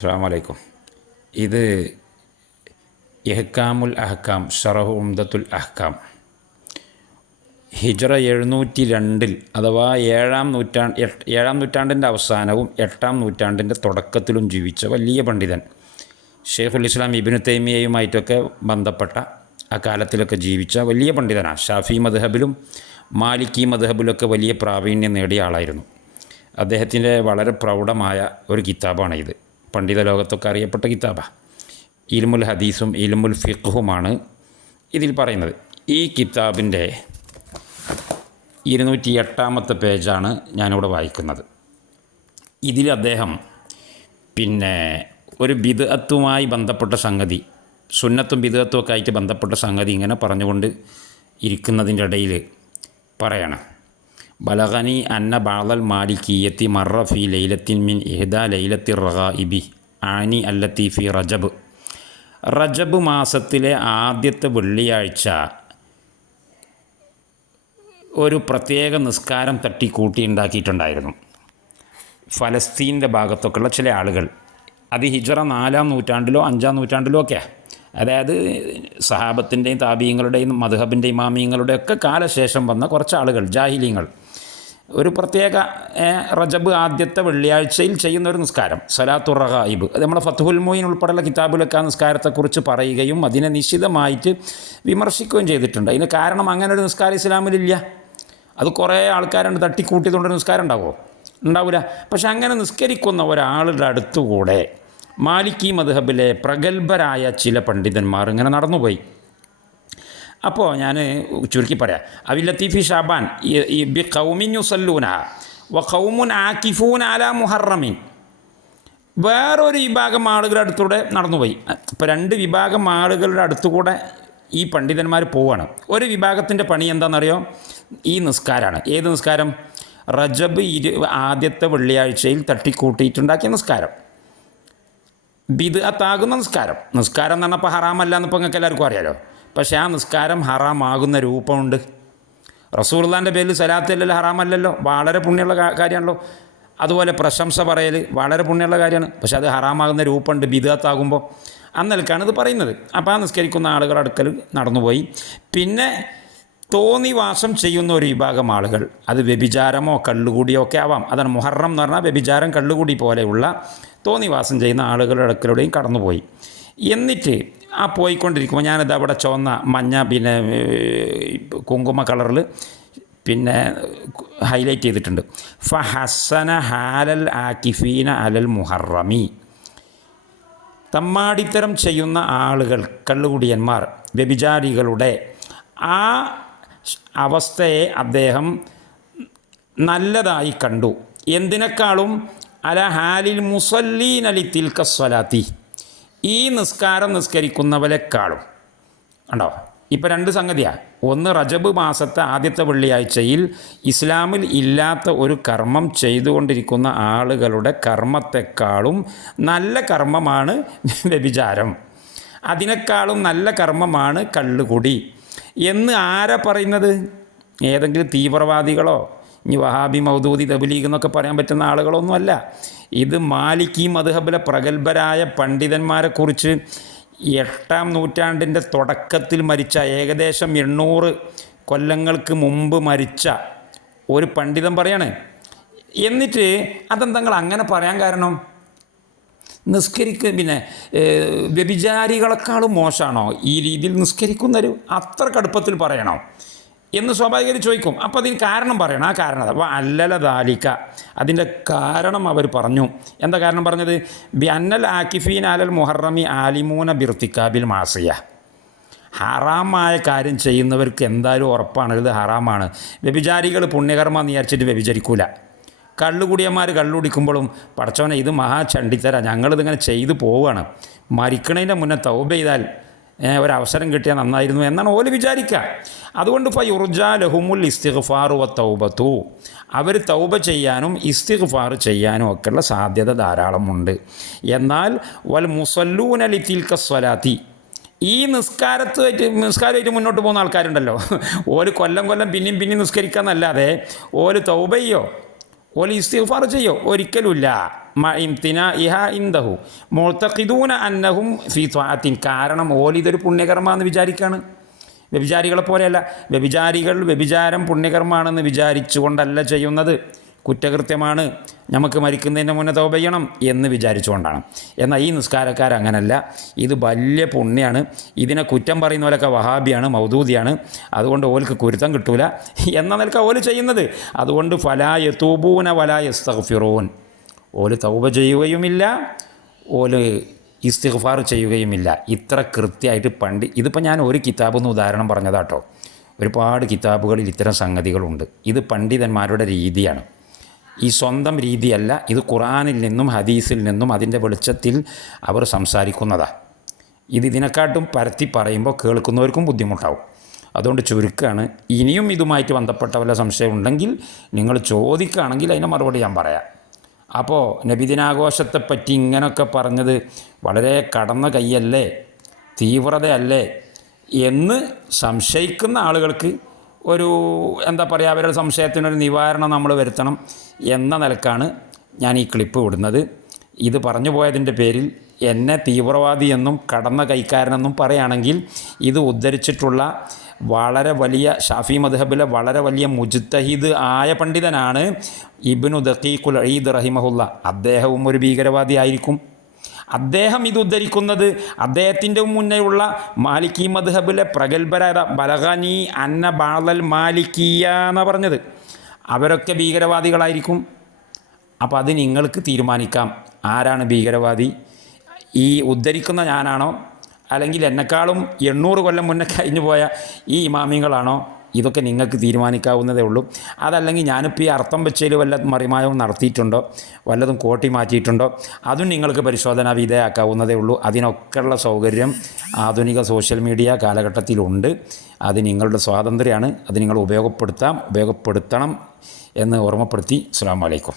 അസ്സലാമു അലൈക്കും. ഇത് ഇഹ്കാമുൽ അഹ്കാം ഷറഹ് ഉംദത്തുൽ അഹ്കാം ഹിജ്റ 702 അഥവാ ഏഴാം നൂറ്റാണ്ടിൻ്റെ അവസാനവും 8-ാം നൂറ്റാണ്ടിൻ്റെ തുടക്കത്തിലും ജീവിച്ച വലിയ പണ്ഡിതൻ ഷെയ്ഖുൽ ഇസ്ലാം ഇബ്നു തൈമിയയുമായിട്ടൊക്കെ ബന്ധപ്പെട്ട അക്കാലത്തിലൊക്കെ ജീവിച്ച വലിയ പണ്ഡിതനാണ്. ഷാഫി മദ്ഹബിലും മാലിക്കി മദ്ഹബിലൊക്കെ വലിയ പ്രാവീണ്യം നേടിയ ആളായിരുന്നു. അദ്ദേഹത്തിൻ്റെ വളരെ പ്രൗഢമായ ഒരു കിതാബാണ് ഇത്. പണ്ഡിത ലോകത്തൊക്കെ അറിയപ്പെട്ട കിതാബാണ്. ഇൽമുൽ ഹദീസും ഇൽമുൽ ഫിഖ്ഹുമാണ് ഇതിൽ പറയുന്നത്. ഈ കിതാബിൻ്റെ 208-ാമത്തെ പേജാണ് ഞാനിവിടെ വായിക്കുന്നത്. ഇതിൽ അദ്ദേഹം ഒരു ബിദ്അത്തുമായി ബന്ധപ്പെട്ട സംഗതി, സുന്നത്തും ബിദ്അത്തും ഒക്കെ ആയിട്ട് ബന്ധപ്പെട്ട സംഗതി ഇങ്ങനെ പറഞ്ഞുകൊണ്ട് ഇരിക്കുന്നതിൻ്റെ ഇടയിൽ പറയണം. ബലഗനി അന്ന ബാദൽ മാലിക്കിയത്തി മറ ഫി ലൈലത്തിൻ മിൻ ഇഹ്ദാ ലൈലത്തി റഗായിബി ആനി അല്ലത്തി ഫി റജബ് മാസത്തിലെ ആദ്യത്തെ വെള്ളിയാഴ്ച ഒരു പ്രത്യേക നിസ്കാരം തട്ടിക്കൂട്ടി ഉണ്ടാക്കിയിട്ടുണ്ടായിരുന്നു. ഫലസ്തീൻ്റെ ഭാഗത്തൊക്കെയുള്ള ചില ആളുകൾ, അത് ഹിജ്റ 4-ാം നൂറ്റാണ്ടിലോ 5-ാം നൂറ്റാണ്ടിലോ ഒക്കെയാണ്. അതായത് സഹാബത്തിൻ്റെയും താബീങ്ങളുടെയും മദ്ഹബിൻ്റെ ഇമാമിങ്ങളുടെയൊക്കെ കാലശേഷം വന്ന കുറച്ച് ആളുകൾ, ജാഹിലീങ്ങൾ, ഒരു പ്രത്യേക റജബ് ആദ്യത്തെ വെള്ളിയാഴ്ചയിൽ ചെയ്യുന്നൊരു നിസ്കാരം സലാത്തുർ റഗായിബ്. അത് നമ്മളെ ഫത്ഹുൽ മുഈൻ ഉൾപ്പെടെയുള്ള കിതാബിലൊക്കെ ആ നിസ്കാരത്തെക്കുറിച്ച് പറയുകയും അതിനെ നിശിതമായിട്ട് വിമർശിക്കുകയും ചെയ്തിട്ടുണ്ട്. അതിന് കാരണം അങ്ങനെ ഒരു നിസ്കാരം ഇസ്ലാമിലില്ല. അത് കുറേ ആൾക്കാരുണ്ട് തട്ടിക്കൂട്ടിയതുകൊണ്ട് നിസ്കാരം ഉണ്ടാവുമോ? ഉണ്ടാവില്ല. പക്ഷെ അങ്ങനെ നിസ്കരിക്കുന്ന ഒരാളുടെ അടുത്തുകൂടെ മാലിക്കി മദ്ഹബിലെ പ്രഗത്ഭരായ ചില പണ്ഡിതന്മാർ ഇങ്ങനെ നടന്നുപോയി. അപ്പോൾ ഞാൻ ചുരുക്കി പറയാം. അവില്ലത്തീഫി ഷാബാൻ ബി ഖൗമിൻ യുസല്ലൂന വ ഖൗമുൻ ആകിഫൂന അലാ മുഹറമിൻ. വേറൊരു വിഭാഗം ആളുകളുടെ അടുത്തൂടെ നടന്നുപോയി. ഇപ്പോൾ 2 വിഭാഗം ആളുകളുടെ അടുത്തുകൂടെ ഈ പണ്ഡിതന്മാർ പോവുകയാണ്. ഒരു വിഭാഗത്തിൻ്റെ പണി എന്താണെന്നറിയോ? ഈ നിസ്കാരമാണ്. ഏത് നിസ്കാരം? റജബ് ആദ്യത്തെ വെള്ളിയാഴ്ചയിൽ തട്ടിക്കൂട്ടിയിട്ടുണ്ടാക്കിയ നിസ്കാരം, ബിദ്അത്താകുന്ന നിസ്കാരം. നിസ്കാരം എന്ന് പറഞ്ഞപ്പോൾ ഹറാമല്ല എന്നിപ്പോൾ നിങ്ങൾക്ക് എല്ലാവർക്കും അറിയാലോ. പക്ഷേ ആ നിസ്കാരം ഹറാമാകുന്ന രൂപമുണ്ട്. റസൂലുള്ളാഹിൻ്റെ പേരിൽ സലാത്ത് അല്ലല്ലോ, ഹറാമല്ലല്ലോ, വളരെ പുണ്യമുള്ള കാര്യമാണല്ലോ. അതുപോലെ പ്രശംസ പറയൽ വളരെ പുണ്യമുള്ള കാര്യമാണ്. പക്ഷേ അത് ഹറാമാകുന്ന രൂപമുണ്ട് ബിദ്അത്താകുമ്പോൾ. അന്നൽക്കാണ് ഇത് പറയുന്നത്. അപ്പോൾ ആ നിസ്കരിക്കുന്ന ആളുകളുടെ അടുക്കൽ നടന്നുപോയി. പിന്നെ തോന്നിവാസം ചെയ്യുന്ന ഒരു വിഭാഗം ആളുകൾ, അത് വ്യഭിചാരമോ കള്ളുകൂടിയോ ഒക്കെ ആവാം. അതാണ് മുഹറം എന്ന് പറഞ്ഞാൽ വ്യഭിചാരം, കള്ളുകൂടി പോലെയുള്ള തോന്നിവാസം ചെയ്യുന്ന ആളുകളുടെ അടുക്കലൂടെയും കടന്നുപോയി. എന്നിട്ട് ആ പോയിക്കൊണ്ടിരിക്കുമ്പോൾ ഞാനിത് അവിടെ ചുവന്ന മഞ്ഞ കുങ്കുമ കളറിൽ ഹൈലൈറ്റ് ചെയ്തിട്ടുണ്ട്. ഫഹസന ഹാലൽ ആകിഫീന അലൽ മുഹറമി. തമ്മാടിത്തരം ചെയ്യുന്ന ആളുകൾ, കള്ളുകുടിയന്മാർ, വ്യഭിചാരികളുടെ ആ അവസ്ഥയെ അദ്ദേഹം നല്ലതായി കണ്ടു. എന്തിനേക്കാളും അല ഹാലിൽ മുസല്ലീൻ അലി തിൽക സ്വലാത്തി, ഈ നിസ്കാരം നിസ്കരിക്കുന്നവരെക്കാളും. ഉണ്ടോ? ഇപ്പോൾ 2 സംഗതിയാണ്. ഒന്ന്, റജബ് മാസത്തെ ആദ്യത്തെ വെള്ളിയാഴ്ചയിൽ ഇസ്ലാമിൽ ഇല്ലാത്ത ഒരു കർമ്മം ചെയ്തുകൊണ്ടിരിക്കുന്ന ആളുകളുടെ കർമ്മത്തെക്കാളും നല്ല കർമ്മമാണ് വ്യഭിചാരം, അതിനേക്കാളും നല്ല കർമ്മമാണ് കള്ളുകുടി എന്ന് ആരാ പറയുന്നത്? ഏതെങ്കിലും തീവ്രവാദികളോ ഇനി വഹാബി മൗദൂദി തബ്ലീഗ് എന്നൊക്കെ പറയാൻ പറ്റുന്ന ആളുകളൊന്നുമല്ല. ഇത് മാലിക്കി മദ്ഹബിലെ പ്രഗത്ഭരായ പണ്ഡിതന്മാരെക്കുറിച്ച് 8-ാം നൂറ്റാണ്ടിൻ്റെ തുടക്കത്തിൽ മരിച്ച, ഏകദേശം 800 കൊല്ലങ്ങൾക്ക് മുമ്പ് മരിച്ച ഒരു പണ്ഡിതൻ പറയാണ്. എന്നിട്ട് അതെന്തങ്ങൾ അങ്ങനെ പറയാൻ കാരണം? വ്യഭിചാരികളെക്കാളും മോശമാണോ ഈ രീതിയിൽ നിസ്കരിക്കുന്നൊരു? അത്ര കടുപ്പത്തിൽ പറയണോ എന്ന് സ്വാഭാവികമായി ചോദിക്കും. അപ്പോൾ അതിന് കാരണം പറയണം. ആ കാരണം അപ്പോൾ അല്ലല ദാലിക, അതിൻ്റെ കാരണം അവർ പറഞ്ഞു. എന്താ കാരണം പറഞ്ഞത്? ബി അന്നൽ ആകിഫീൻ അലൽ മുഹറമി ആലിമൂന ബിർത്തിക്കാബിൽ മാസിയ. ഹറാമായ കാര്യം ചെയ്യുന്നവർക്ക് എന്തായാലും ഉറപ്പാണ് ഇത് ഹറാമാണ്. വ്യഭിചാരികൾ പുണ്യകർമ്മം എന്ന് വിചാരിച്ചിട്ട് വ്യഭിചരിക്കൂല. കള്ളുകുടിയന്മാർ കള്ളുടിക്കുമ്പോഴും പടച്ചവനെ ഇത് മഹാ ചണ്ടിത്തരാ, ഞങ്ങളിതിങ്ങനെ ചെയ്തു പോവുകയാണ്, മരിക്കണതിൻ്റെ മുന്നേ തൗബ ചെയ്താൽ ഒരവസരം കിട്ടിയാൽ നന്നായിരുന്നു എന്നാണ് ഓല് വിചാരിക്കുക. അതുകൊണ്ട് ഫയുർജാ ലഹുമുൽ ഇസ്തിഗ്ഫാറു വ തൗബത്തു, അവർ തൗബ ചെയ്യാനും ഇസ്തിഗ്ഫാർ ചെയ്യാനും ഒക്കെയുള്ള സാധ്യത ധാരാളമുണ്ട്. വൽ മുസല്ലൂന ലിതിൽക സ്വലാത്തി, ഈ നിസ്കാരമായിട്ട് മുന്നോട്ട് പോകുന്ന ആൾക്കാരുണ്ടല്ലോ, ഓല് കൊല്ലം പിന്നെയും നിസ്കരിക്കാന്നല്ലാതെ ഓല് തൗബ ചെയ്യോ ഓല് ഇസ്തിഗ്ഫാർ ചെയ്യോ? ഒരിക്കലുമില്ല. ഇംതിനാഇഹ ഇൻദഹു മുഅ്തഖിദൂന അന്നഹും ഫീ ത്വാഅത്തിൻ. കാരണം ഓലിതൊരു പുണ്യകർമ്മമാണെന്ന് വിചാരിക്കുകയാണ്. വ്യഭിചാരികളെ പോലെയല്ല. വ്യഭിചാരം പുണ്യകർമ്മമാണെന്ന് വിചാരിച്ചുകൊണ്ടല്ല ചെയ്യുന്നത്. കുറ്റകൃത്യമാണ്, നമുക്ക് മരിക്കുന്നതിന് മുന്നേ തൗബ ചെയ്യണം എന്ന് വിചാരിച്ചുകൊണ്ടാണ്. എന്നാൽ ഈ നിസ്കാരക്കാരങ്ങനല്ല. ഇത് വലിയ പുണ്യമാണ്. ഇതിനെ കുറ്റം പറയുന്ന പോലൊക്കെ വഹാബിയാണ്, മൗദൂദിയാണ്. അതുകൊണ്ട് ഓൽക്ക് കുരുത്തം കിട്ടൂല എന്ന നിലക്ക് ഓല് ചെയ്യുന്നത്. അതുകൊണ്ട് ഫലാ യതൂബൂന വലാ യസ്തഗ്ഫിറൂൻ. ഓല് തൗബ ചെയ്യുകയുമില്ല, ഓല് ഇസ്തിഗ്ഫാർ ചെയ്യുകയുമില്ല. ഇത്ര കൃത്യമായിട്ട് ഇതിപ്പോൾ ഞാൻ ഒരു കിതാബെന്ന് ഉദാഹരണം പറഞ്ഞതാട്ടോ. ഒരുപാട് കിതാബുകളിൽ ഇത്തരം സംഗതികളുണ്ട്. ഇത് പണ്ഡിതന്മാരുടെ രീതിയാണ്, ഈ സ്വന്തം രീതിയല്ല. ഇത് ഖുർആനിൽ നിന്നും ഹദീസിൽ നിന്നും അതിൻ്റെ വെളിച്ചത്തിൽ അവർ സംസാരിക്കുന്നതാണ്. ഇതിനെക്കാട്ടും പരത്തി പറയുമ്പോൾ കേൾക്കുന്നവർക്കും ബുദ്ധിമുട്ടാവും. അതുകൊണ്ട് ചുരുക്കമാണ്. ഇനിയും ഇതുമായിട്ട് ബന്ധപ്പെട്ട വല്ല സംശയം ഉണ്ടെങ്കിൽ നിങ്ങൾ ചോദിക്കുകയാണെങ്കിൽ അതിന് മറുപടി ഞാൻ പറയാം. അപ്പോൾ നബിദിനാഘോഷത്തെപ്പറ്റി ഇങ്ങനെയൊക്കെ പറഞ്ഞത് വളരെ കടന്ന കൈയല്ലേ, തീവ്രതയല്ലേ എന്ന് സംശയിക്കുന്ന ആളുകൾക്ക് ഒരു എന്താ പറയുക, അവരുടെ സംശയത്തിനൊരു നിവാരണം നമ്മൾ വരുത്തണം എന്ന നിലക്കാണ് ഞാൻ ഈ ക്ലിപ്പ് വിടുന്നത്. ഇത് പറഞ്ഞു പോയതിൻ്റെ പേരിൽ എന്നെ തീവ്രവാദി എന്നും കടന്ന കൈക്കാരനെന്നും പറയുകയാണെങ്കിൽ ഇത് ഉദ്ധരിച്ചിട്ടുള്ള വളരെ വലിയ ഷാഫി മദ്ഹബിലെ വളരെ വലിയ മുജ്തഹിദ് ആയ പണ്ഡിതനാണ് ഇബ്നു ദഖീഖുൽ ഈദ് റഹിമഹുല്ല. അദ്ദേഹവും ഒരു ഭീകരവാദി ആയിരിക്കും. അദ്ദേഹം ഇത് ഉദ്ധരിക്കുന്നത് അദ്ദേഹത്തിൻ്റെ മുന്നേയുള്ള മാലിക്കി മദ്ഹബിലെ പ്രഗത്ഭരായ ബലഗനി അന്ന ബാളൽ മാലിക്കിയ എന്നാണ് പറഞ്ഞത്. അവരൊക്കെ ഭീകരവാദികളായിരിക്കും. അപ്പോൾ അത് നിങ്ങൾക്ക് തീരുമാനിക്കാം, ആരാണ് ഭീകരവാദി? ഈ ഉദ്ധരിക്കുന്ന ഞാനാണോ, അല്ലെങ്കിൽ എന്നെക്കാളും 800 കൊല്ലം മുന്നേ കഴിഞ്ഞു പോയ ഈ ഇമാമിങ്ങളാണോ? ഇതൊക്കെ നിങ്ങൾക്ക് തീരുമാനിക്കാവുന്നതേ ഉള്ളൂ. അതല്ലെങ്കിൽ ഞാനിപ്പോൾ ഈ അർത്ഥം വെച്ചതിൽ വല്ല മറിമായവും നടത്തിയിട്ടുണ്ടോ, വല്ലതും കോട്ടി മാറ്റിയിട്ടുണ്ടോ, അതും നിങ്ങൾക്ക് പരിശോധനാ വിധേയമാക്കാവുന്നതേ ഉള്ളൂ. അതിനൊക്കെയുള്ള സൗകര്യം ആധുനിക സോഷ്യൽ മീഡിയ കാലഘട്ടത്തിലുണ്ട്. അത് നിങ്ങളുടെ സ്വാതന്ത്ര്യമാണ്. അത് നിങ്ങൾ ഉപയോഗപ്പെടുത്തണം എന്ന് ഓർമ്മപ്പെടുത്തി. അസ്സലാമു അലൈക്കും.